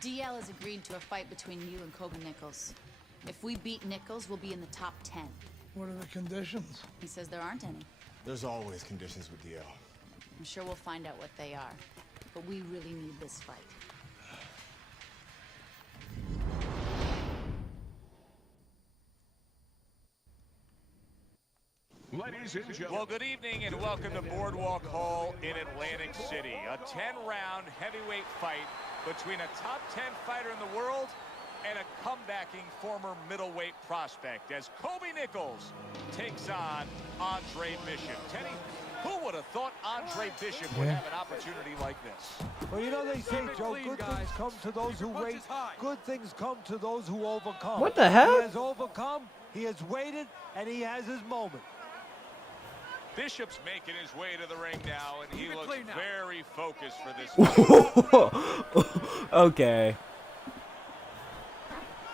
DL has agreed to a fight between you and Kobe Nichols. If we beat Nichols, we'll be in the top 10. What are the conditions? He says there aren't any. There's always conditions with DL. I'm sure we'll find out what they are. But we really need this fight. Ladies and gentlemen. Well, good evening and welcome to Boardwalk Hall in Atlantic City. A 10-round heavyweight fight between a top 10 fighter in the world and a comebacking former middleweight prospect as Kobe Nichols takes on Andre Bishop. Teddy, who would have thought Andre Bishop would have an opportunity like this? Well, you know they say, Joe, good things come to those who wait. Good things come to those who overcome. What the hell? He has overcome, he has waited, and he has his moment. Bishop's making his way to the ring now, and he looks very focused for this fight. Okay.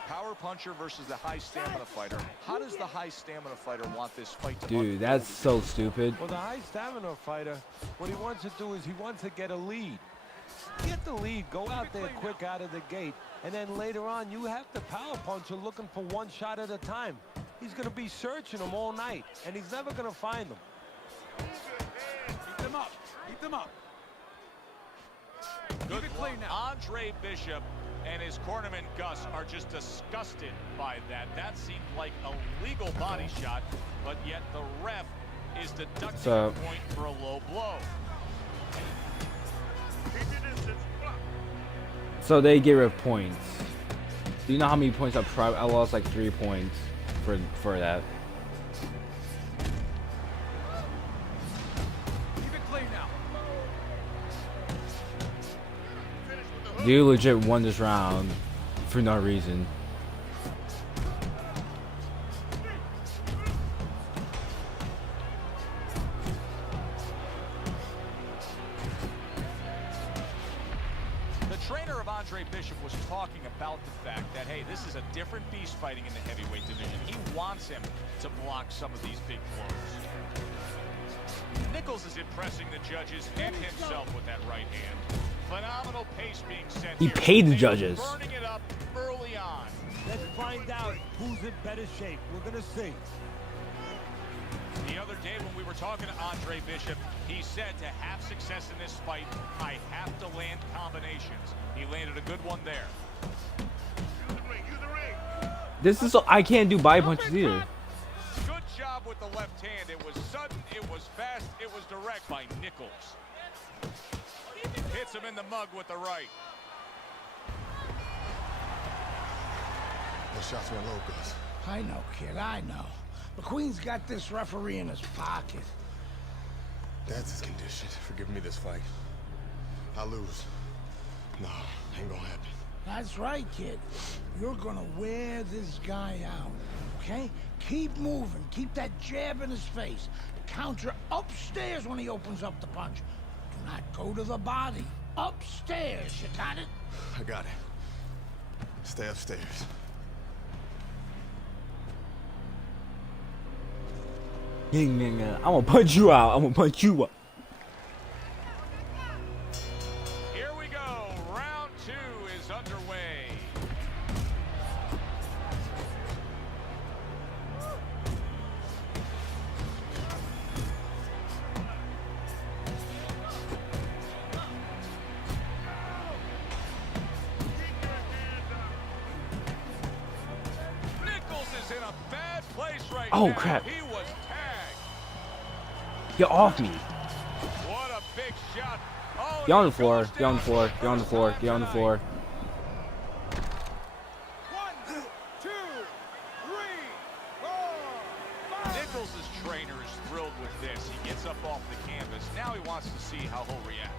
Power puncher versus the high stamina fighter. How does the high stamina fighter want this fight to Dude, that's so stupid. Well, the high stamina fighter, what he wants to do is he wants to get a lead. Get the lead, go out there quick out of the gate, and then later on you have the power puncher looking for one shot at a time. He's going to be searching them all night, and he's never going to find them. Keep them up. Keep them up. Good play now. Andre Bishop and his cornerman Gus are just disgusted by that. That seemed like a legal body shot, but yet the ref is deducting a point for a low blow. So they give it points. Do you know how many points I lost? Like 3 points for that. You legit won this round for no reason. The trainer of Andre Bishop was talking about the fact that, hey, this is a different beast fighting in the heavyweight division. He wants him to block some of these big blows. Nichols is impressing the judges and himself with that right hand. Phenomenal pace being set. He paid the judges. Burning it up early on. Let's find out who's in better shape. We're going to see. The other day when we were talking to Andre Bishop, he said to have success in this fight, I have to land combinations. He landed a good one there. This is I can't do body punches either. Good job with the left hand. It was sudden, it was fast, it was direct by Nichols. Hits him in the mug with the right. Those shots went low, Gus. I know, kid, I know. McQueen's got this referee in his pocket. That's his condition for giving me this fight. I lose. No, ain't gonna happen. That's right, kid. You're gonna wear this guy out, okay? Keep moving. Keep that jab in his face. Counter upstairs when he opens up the punch. Do not go to the body. Upstairs, you got it? I got it. Stay upstairs. I'm gonna punch you out. I'm gonna punch you out. Here we go. Round 2 is underway. Nichols is in a bad place right now. Oh crap. He was tagged. Get off me. What a big shot. Oh, Get on the floor. Get on the floor. Get on the floor. Get on the floor. 1, 2, 3, 4, 5. Nichols' trainer is thrilled with this. He gets up off the canvas. Now he wants to see how he'll react.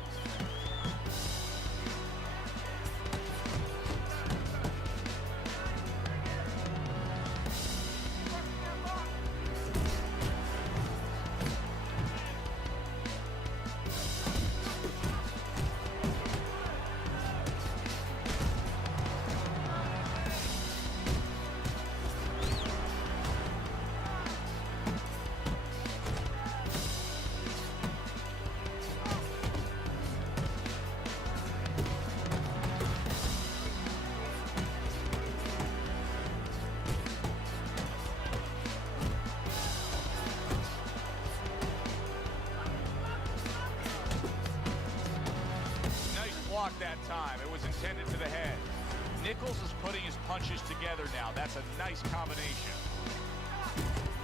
time. It was intended to the head. Nichols is putting his punches together now. That's a nice combination.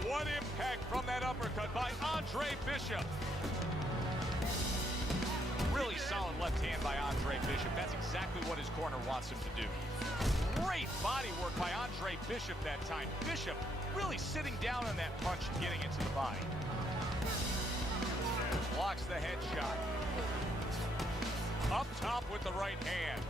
What impact from that uppercut by Andre Bishop. Really solid left hand by Andre Bishop. That's exactly what his corner wants him to do. Great body work by Andre Bishop that time. Bishop really sitting down on that punch and getting it to the body. Blocks the headshot. Up top with the right hand.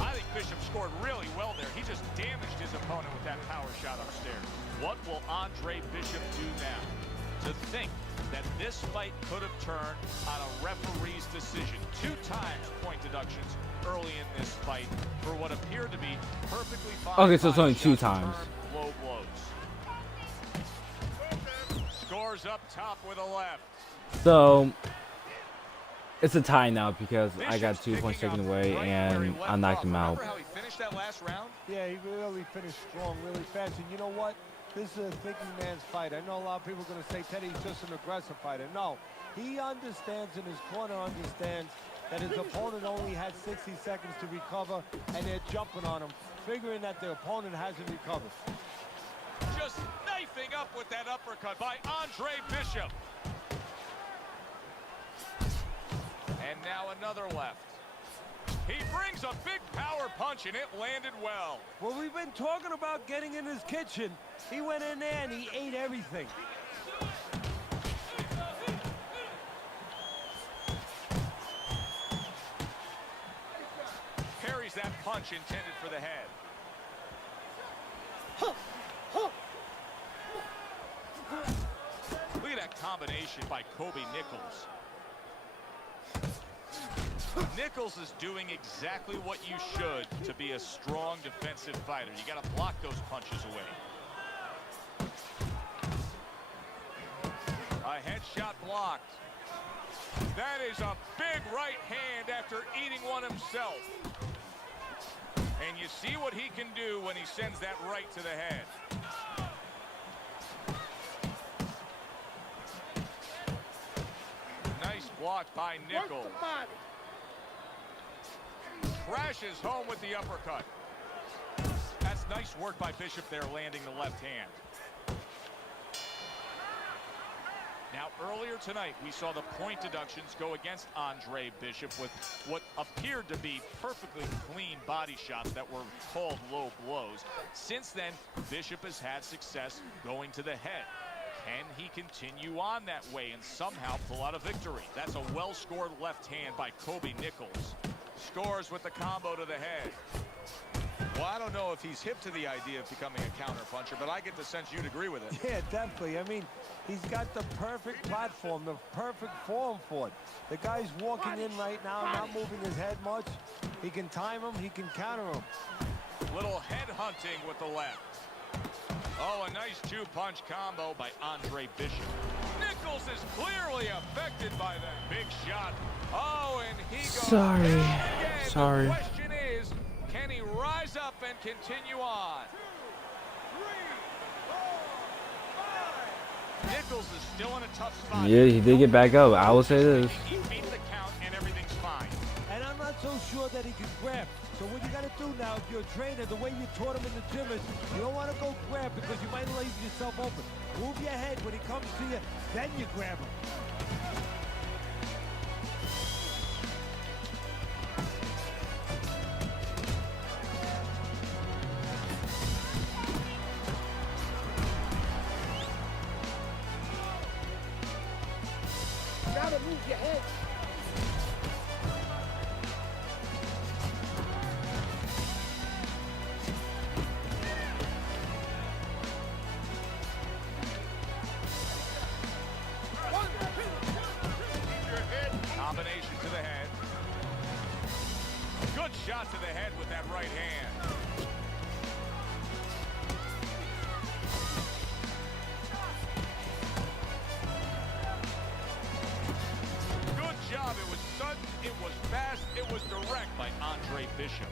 I think Bishop scored really well there. He just damaged his opponent with that power shot upstairs. What will Andre Bishop do now? To think that this fight could have turned on a referee's decision. 2 times point deductions early in this fight for what appeared to be perfectly fine. Okay, so it's only 2 times. Low blows. Scores up top with a left. So it's a tie now because I got 2 points taken away and I knocked him out. Remember how he finished that last round? Yeah, he really finished strong, really fast. And you know what? This is a thinking man's fight. I know a lot of people are going to say Teddy's just an aggressive fighter. No, he understands, and his corner understands that his opponent only had 60 seconds to recover, and they're jumping on him, figuring that their opponent hasn't recovered. Just knifing up with that uppercut by Andre Bishop. And now another left. He brings a big power punch, and it landed well. Well, we've been talking about getting in his kitchen. He went in there and he ate everything. Parries that punch intended for the head. Look at that combination by Kobe Nichols. Nichols is doing exactly what you should to be a strong defensive fighter. You got to block those punches away. A headshot blocked. That is a big right hand after eating one himself. And you see what he can do when he sends that right to the head. Nice block by Nichols. Crashes home with the uppercut. That's nice work by Bishop there, landing the left hand. Now, earlier tonight, we saw the point deductions go against Andre Bishop with what appeared to be perfectly clean body shots that were called low blows. Since then, Bishop has had success going to the head. Can he continue on that way and somehow pull out a victory? That's a well-scored left hand by Kobe Nichols. Scores with the combo to the head. Well, I don't know if he's hip to the idea of becoming a counterpuncher, but I get the sense you'd agree with it. Yeah, definitely. I mean, he's got the perfect platform, the perfect form for it. The guy's walking in right now, not moving his head much. He can time him, he can counter him. Little head hunting with the left. Oh, a nice 2-punch combo by Andre Bishop. Nichols is clearly affected by that big shot. Oh, and he goes Sorry. down again. Sorry. The question is, can he rise up and continue on? Nichols is still in a tough spot. Yeah, he did get back up. I will say this. He beat the count and everything's fine. And I'm not so sure that he can grab. So what you got to do now, if you're a trainer, the way you taught him in the gym is you don't want to go grab because you might leave yourself open. Move your head when he comes to you, then you grab him. Gotta move your head. Combination to the head. Good shot to the head with that right hand. Good job. It was sudden, it was fast, it was direct by Andre Bishop.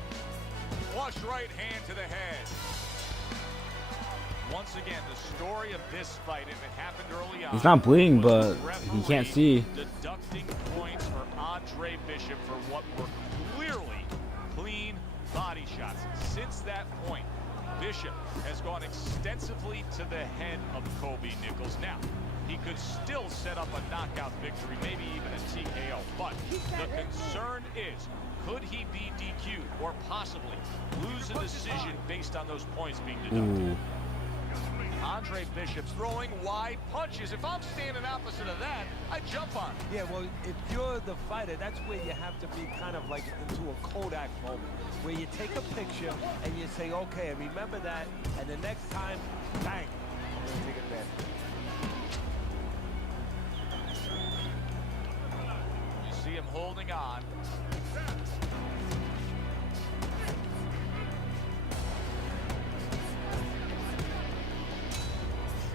Flush right hand to the head. Once again, the story of this fight, if it happened early on, He's not bleeding, was but the he can't referee see. deducting points for Andre Bishop for what were clearly clean body shots. Since that point, Bishop has gone extensively to the head of Kobe Nichols. Now, he could still set up a knockout victory, maybe even a TKO. But the concern is, could he be DQ'd or possibly lose a decision based on those points being deducted? Ooh. Andre Bishop's throwing wide punches. If I'm standing opposite of that, I jump on it. Yeah, well, if you're the fighter, that's where you have to be kind of like into a Kodak moment, where you take a picture and you say, okay, remember that, and the next time, bang, I'm gonna take advantage. You see him holding on.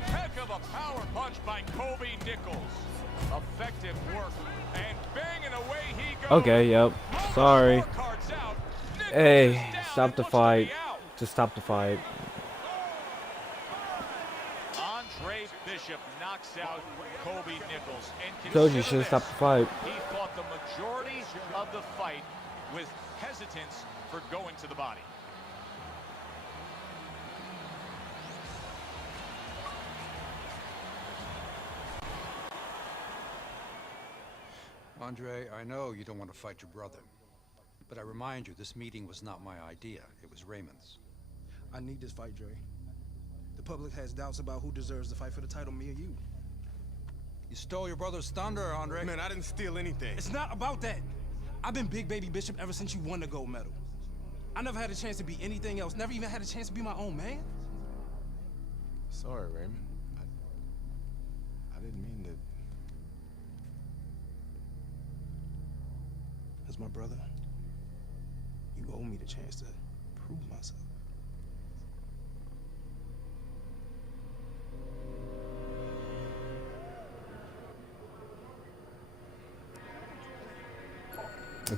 Heck of a power punch by Kobe Nichols. Effective work. And banging away he goes. Okay, yep. Sorry. Scorecards out. Nichols Hey, is down stop and the looks to fight. be out. Just stop the fight. Andre Bishop knocks out Kobe Nichols. And Told you, consider should have stopped the fight. He fought the majority of the fight with hesitance for going to the body. Andre, I know you don't want to fight your brother, but I remind you, this meeting was not my idea. It was Raymond's. I need this fight, Dre. The public has doubts about who deserves the fight for the title, me or you. You stole your brother's thunder, Andre. Man, I didn't steal anything. It's not about that. I've been Big Baby Bishop ever since you won the gold medal. I never had a chance to be anything else. Never even had a chance to be my own man. Sorry, Raymond. I didn't mean to. As my brother, you owe me the chance to prove myself.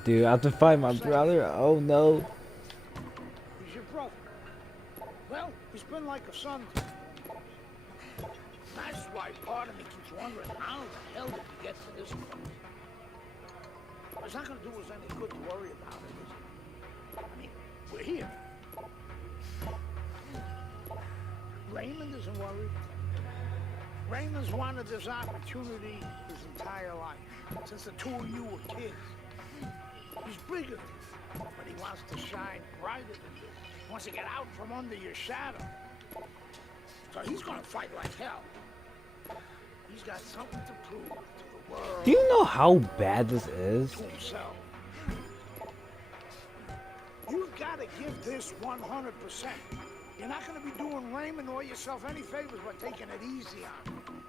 Dude, I have to fight my brother. Oh no. He's your brother. Well, he's been like a son to me. That's why part of me keeps wondering how the hell did we get to this point? It's not gonna do us any good to worry about it, is it? I mean, we're here. Raymond isn't worried. Raymond's wanted this opportunity his entire life, since the two of you were kids. He's bigger than you, but he wants to shine brighter than you. He wants to get out from under your shadow. So he's gonna fight like hell. He's got something to prove to the world. Do you know how bad this is? To himself. You've got to give this 100%. You're not going to be doing Raymond or yourself any favors by taking it easy on him,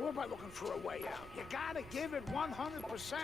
or by looking for a way out. You got to give it 100%.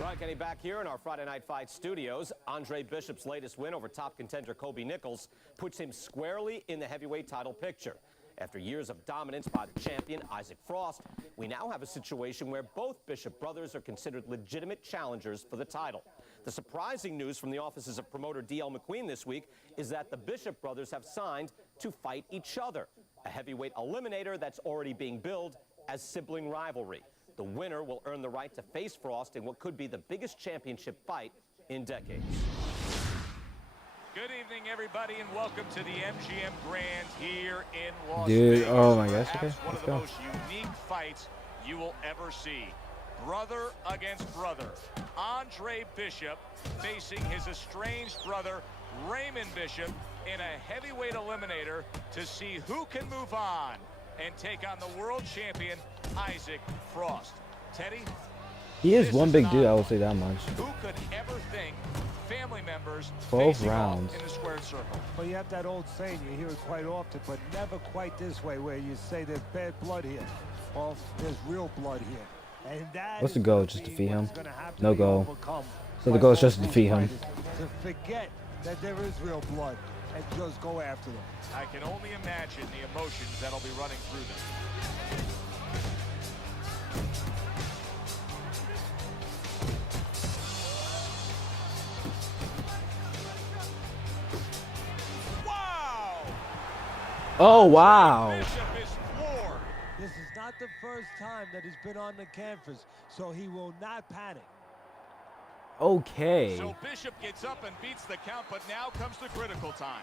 Right, getting back here in our Friday Night Fight studios, Andre Bishop's latest win over top contender Kobe Nichols puts him squarely in the heavyweight title picture. After years of dominance by the champion, Isaac Frost, we now have a situation where both Bishop brothers are considered legitimate challengers for the title. The surprising news from the offices of promoter D.L. McQueen this week is that the Bishop brothers have signed to fight each other, a heavyweight eliminator that's already being billed as sibling rivalry. The winner will earn the right to face Frost in what could be the biggest championship fight in decades. Good evening, everybody, and welcome to the MGM Grand here in Las Dude, Vegas. oh my gosh, Perhaps okay, one let's of the go. most unique fights you will ever see. Brother against brother. Andre Bishop facing his estranged brother, Raymond Bishop, in a heavyweight eliminator to see who can move on and take on the world champion, Isaac Frost. Teddy? He is This one is big an dude, I honor. will say that much. Who could ever think family members 12 facing off rounds. in the squared circle? Well, you have that old saying, you hear it quite often, but never quite this way, where you say there's bad blood here. Well, there's real bload here. And that What's the is goal? gonna Just be defeat him? what's gonna have to No be goal. overcome So the by goal is both just to these defeat him. fighters, to forget that there is real blood and just go after them. I can only imagine the emotions that'll be running through them. Oh, wow. Bishop is floored. This is not the first time that he's been on the canvas, so he will not panic. Okay. So Bishop gets up and beats the count, but now comes the critical time.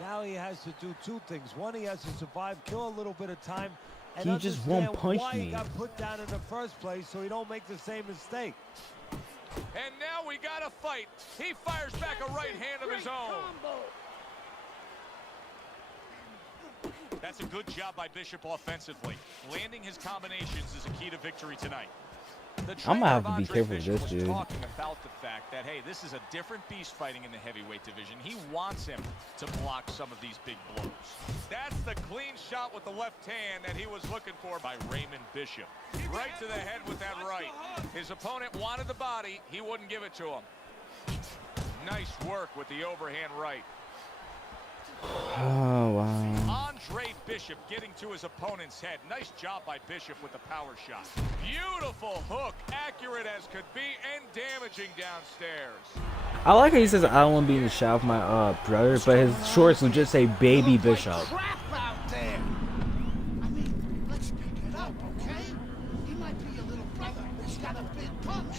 Now he has to do two things. One, he has to survive, kill a little bit of time, and He just won't understand punch why me. he got put down in the first place so he don't make the same mistake. And now we got a fight. He fires back a right hand of his own. That's a good job by Bishop offensively. Landing his combinations is a key to victory tonight. The I'm gonna have to trainer be of careful Andre with Bishop this, was dude. talking about the fact that, hey, this is a different beast fighting in the heavyweight division. He wants him to block some of these big blows. That's the clean shot with the left hand that he was looking for by Raymond Bishop. Right to the head with that right. His opponent wanted the body. He wouldn't give it to him. Nice work with the overhand right. Oh, wow. Andre Bishop getting to his opponent's head. Nice job by Bishop with the power shot. Beautiful hook, accurate as could be, and damaging downstairs. I like how he says I don't want to be in the shot with my brother, but his shorts would just say Baby Bishop. Crap out there. I mean, let's pick it up, okay? He might be your little brother. He's got a big punch.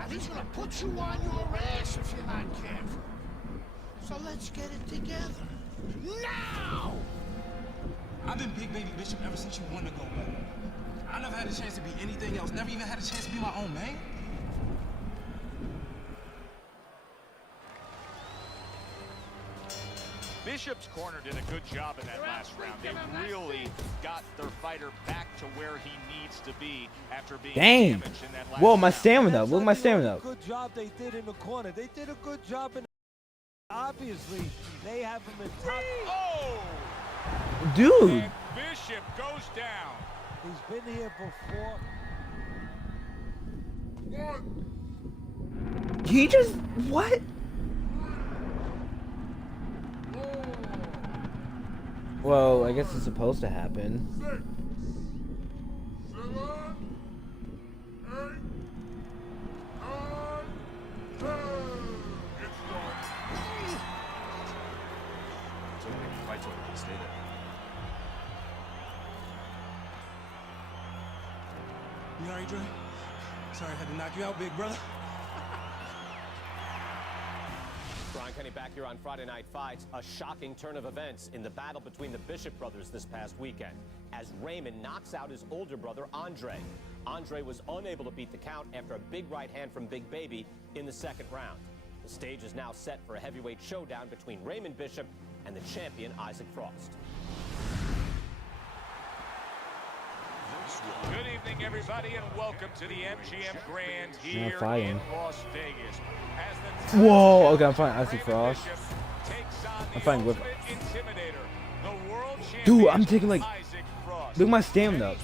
And he's gonna put you on your ass if you're not careful. So let's get it together. Now! I've been Big Baby Bishop ever since you won the gold medal. I never had a chance to be anything else. Never even had a chance to be my own man. Bishop's corner did a good job in that last round. They really got their fighter back to where he needs to be after being Dang. damaged in that last Whoa, my round. stamina. Look at my stamina. Good job they did in the corner. They did a good job in. Obviously, they have him in top. Oh! Dude. And Bishop goes down. He's been here before. He just, what? Well, I guess it's supposed to happen. 6, 7, 8, 9, 10. It's done. It's okay. Fight's over. Stay there. You alright, Dre? Sorry I had to knock you out, big brother. Brian Kenny back here on Friday Night Fights. A shocking turn of events in the battle between the Bishop brothers this past weekend as Raymond knocks out his older brother, Andre. Andre was unable to beat the count after a big right hand from Big Baby in the second round. The stage is now set for a heavyweight showdown between Raymond Bishop and the champion, Isaac Frost. Good evening, everybody, and welcome to the MGM Grand here fighting. in Las Vegas. As the Whoa, okay, I'm fighting Isaac Raymond Frost. Bishop takes on the I'm fighting with- ultimate intimidator, the world Dude, I'm champion, taking, like, Isaac Frost. look at my stamina.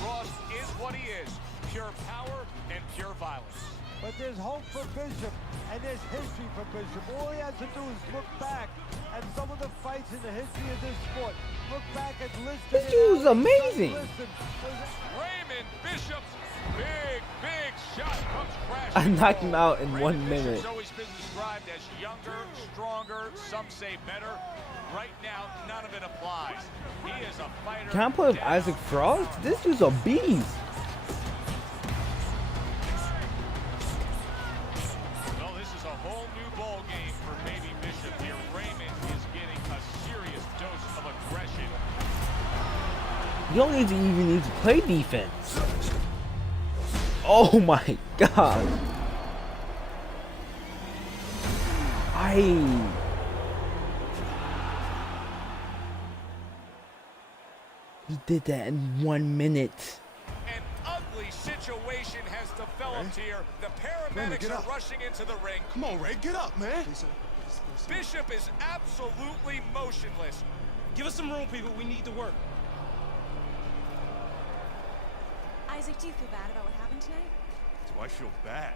Frost is what he is, pure power and pure violence. But there's hope for Bishop, and there's history for Bishop. All he has to do is look back at some of the fights in the history of this sport. Look back at listing. This dude's amazing. Raymond Bishop's big shot comes crashing. I knocked him out in Raymond 1 Bishop's minute. always been described as younger, stronger, some say better. Right now, none of it applies. He is a fighter. Can I play with down. Isaac Frost? This dude's a beast. Well, this is a whole new ball game for Baby Bishop here. Raymond is getting a serious dose of aggression. You don't even need to play defense. Oh my god. He did that in 1 minute. An ugly situation has developed here. The paramedics get are up. rushing into the ring. Come on, Ray, get up, man. Bishop is absolutely motionless. Give us some room, people. We need to work. Isaac, do you feel bad about what happened tonight? Do I feel bad?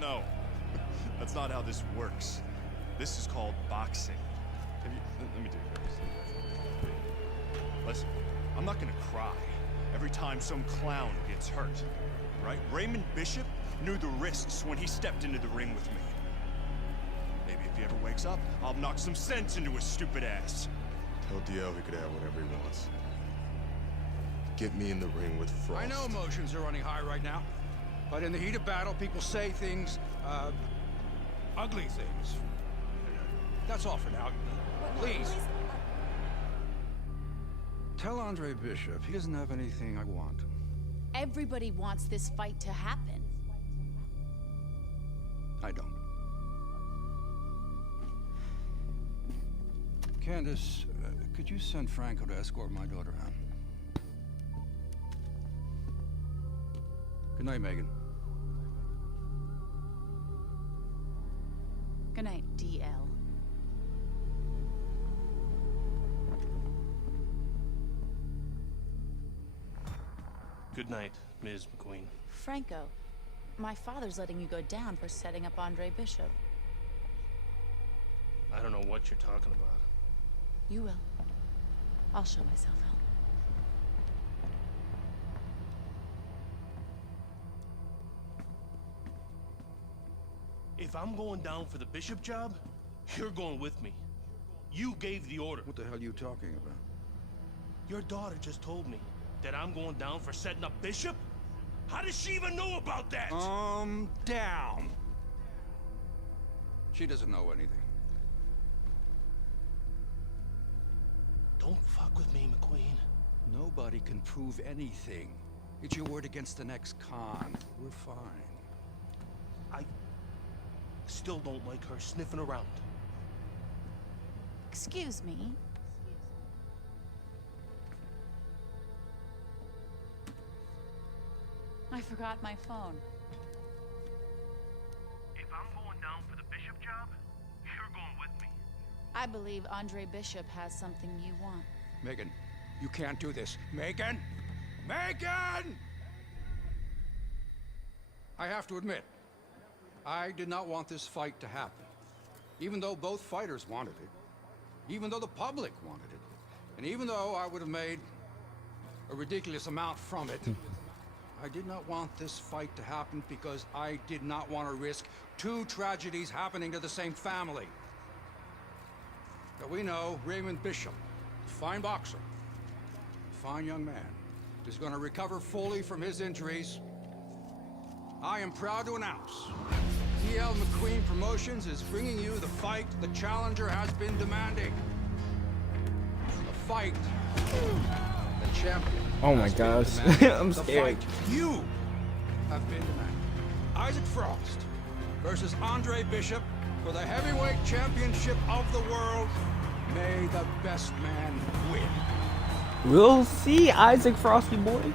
No. That's not how this works. This is called boxing. Let me do this. Listen, I'm not gonna cry every time some clown gets hurt, right? Raymond Bishop knew the risks when he stepped into the ring with me. Maybe if you ever wake wakes up, I'll knock some sense into his stupid ass. Tell DL he could have whatever he wants. Get me in the ring with Frost. I know emotions are running high right now, but in the heat of battle, people say things, ugly things. That's all for now. Please. Tell Andre Bishop he doesn't have anything I want. Everybody wants this fight to happen. I don't. Candace, could you send Franco to escort my daughter out? Good night, Megan. Good night, DL. Good night, Ms. McQueen. Franco, my father's letting you go down for setting up Andre Bishop. I don't know what you're talking about. You will. I'll show myself out. If I'm going down for the Bishop job, you're going with me. You gave the order. What the hell are you talking about? Your daughter just told me that I'm going down for setting up Bishop? How does she even know about that? Down. She doesn't know anything. Don't fuck with me, McQueen. Nobody can prove anything. It's your word against the next con. We're fine. I still don't like her sniffing around. Excuse me. I forgot my phone. If I'm going down for the Bishop job, you're going with me. I believe Andre Bishop has something you want. Megan, you can't do this. Megan! Megan! I have to admit, I did not want this fight to happen. Even though both fighters wanted it. Even though the public wanted it. And even though I would have made a ridiculous amount from it, I did not want this fight to happen because I did not want to risk two tragedies happening to the same family. But we know Raymond Bishop, a fine boxer, a fine young man, is going to recover fully from his injuries. I am proud to announce DL McQueen Promotions is bringing you the fight the challenger has been demanding. The fight the champion. Oh my gosh. I'm scared. You have been demanding. Isaac Frost versus Andre Bishop for the heavyweight championship of the world. May the best man win. We'll see, Isaac Frosty boy.